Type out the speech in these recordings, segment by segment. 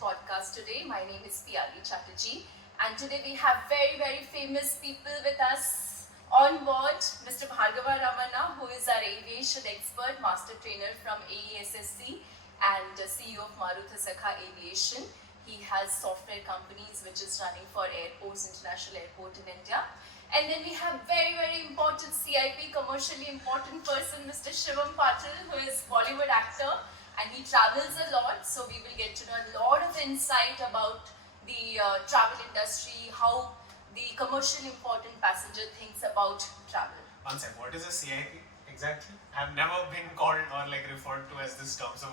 Podcast today. My name is Piyali Chatterjee, and today we have very famous people with us on board. Mr. Bhargava Ramana, who is our aviation expert, master trainer from AESSC and CEO of Marutha Sakha Aviation. He has software companies which is running for airports, international airport in India. And then we have very important C.I.P, commercially important person, Mr. Shivam Patil, who is Bollywood actor. And he travels a lot, so we will get to know a lot of insight about the travel industry, how the commercially important passenger thinks about travel. One second, what is a C.I.P exactly? I've never been called or referred to as this term, so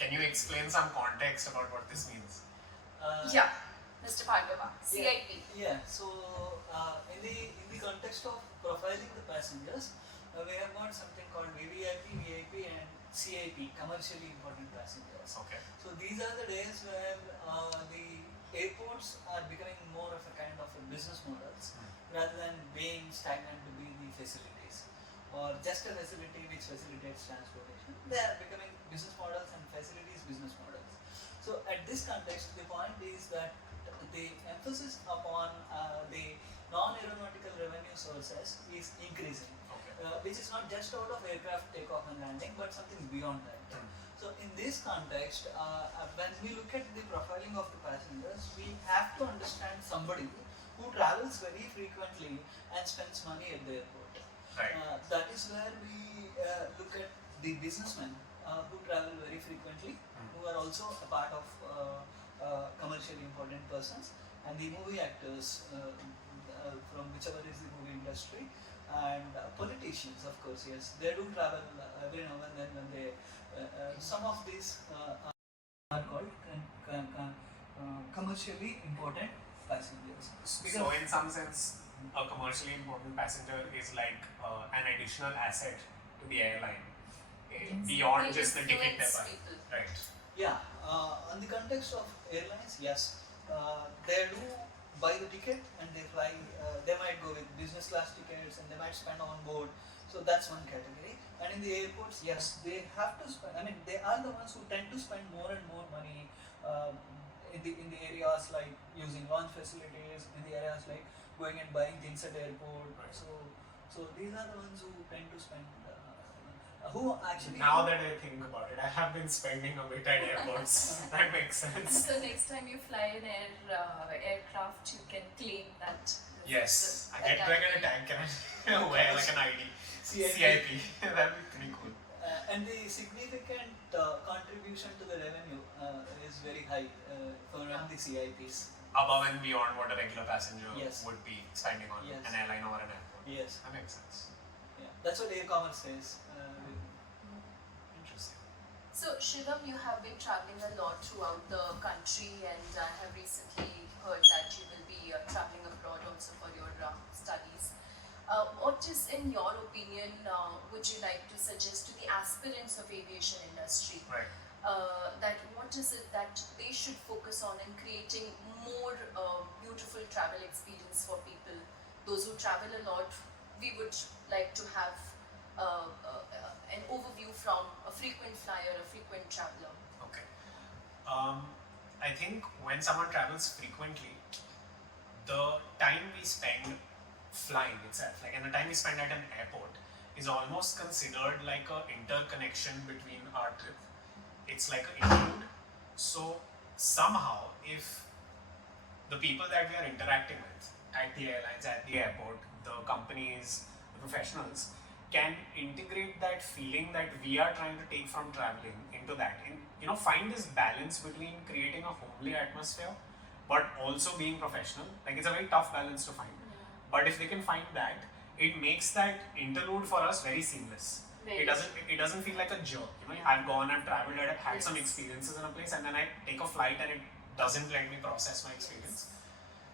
can you explain some context about what this means? Yeah, Mr. Bhargava, C.I.P. So in the context of profiling the passengers, we have got something called VVIP, VIP and C.I.P, commercially important passengers. Okay. So these are the days where the airports are becoming more of a kind of a business models rather than being stagnant to be the facilities or just a facility which facilitates transportation. They are becoming business models and facilities business models. So at this context, the point is that the emphasis upon the non-aeronautical revenue sources is increasing. Which is not just out of aircraft takeoff and landing, but something beyond that. So in this context, when we look at the profiling of the passengers, we have to understand somebody who travels very frequently and spends money at the airport. Right. That is where we look at the businessmen who travel very frequently, who are also a part of commercially important persons, and the movie actors from whichever is the movie industry. And politicians, of course, yes, they do travel every now and then when they, some of these are called commercially important passengers. So in some sense, a commercially important passenger is like an additional asset to the airline, beyond just the ticket they buy. Right. Yeah, on the context of airlines, yes, they do buy the ticket and they fly, they might go with business class tickets and they might spend on board, so that's one category. And in the airports, yes, they have to spend, they are the ones who tend to spend more and more money in the areas like using launch facilities, in the areas like going and buying things at the airport. Right. So these are the ones who tend to spend, who actually... Now that I think about it, I have been spending a bit at airports. That makes sense. So next time you fly an aircraft, you can claim that. Yes, I get a tag, can I wear like an ID? C.I.P. That would be pretty cool. And the significant contribution to the revenue is very high from the C.I.Ps. Above and beyond what a regular passenger Yes. would be spending on Yes. an airline or an airport. Yes. That makes sense. Yeah. That's what air commerce says. Interesting. So Shivam, you have been traveling a lot throughout the country, and I have recently heard that you will be traveling abroad also for your studies. What is, in your opinion, would you like to suggest to the aspirants of aviation industry? Right. That what is it that they should focus on in creating more beautiful travel experience for people? Those who travel a lot, we would like to have an overview from a frequent flyer, a frequent traveler. Okay. I think when someone travels frequently, the time we spend flying itself, and the time we spend at an airport, is almost considered like an interconnection between our trip. It's like an interlude. So somehow, if the people that we are interacting with at the airlines, at the airport, the companies, the professionals, can integrate that feeling that we are trying to take from traveling into that, and find this balance between creating a homely atmosphere but also being professional. It's a very tough balance to find, but if they can find that, it makes that interlude for us very seamless. It doesn't feel like a jerk. I've traveled, I've had some experiences in a place, and then I take a flight and it doesn't let me process my experience.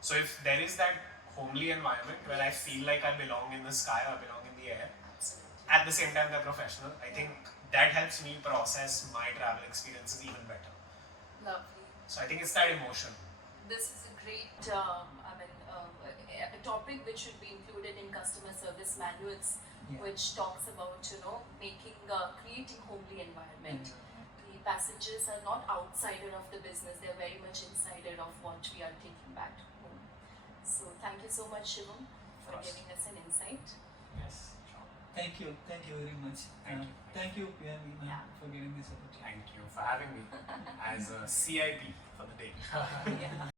So if there is that homely environment where I feel like I belong in the sky, I belong in the air, at the same time they're professional, I think that helps me process my travel experiences even better. Lovely. So I think it's that emotion. this is a great, a topic which should be included in customer service manuals, Yeah. which talks about, making, creating homely environment. The passengers are not outsider of the business; they're very much insider of what we are taking back home. So thank you so much, Shivam, for course. giving us an insight. Yes, sure. Thank you very much. Thank you. PMV ma'am, Yeah. for giving this opportunity. Thank you for having me as a CIP for the day. Yeah.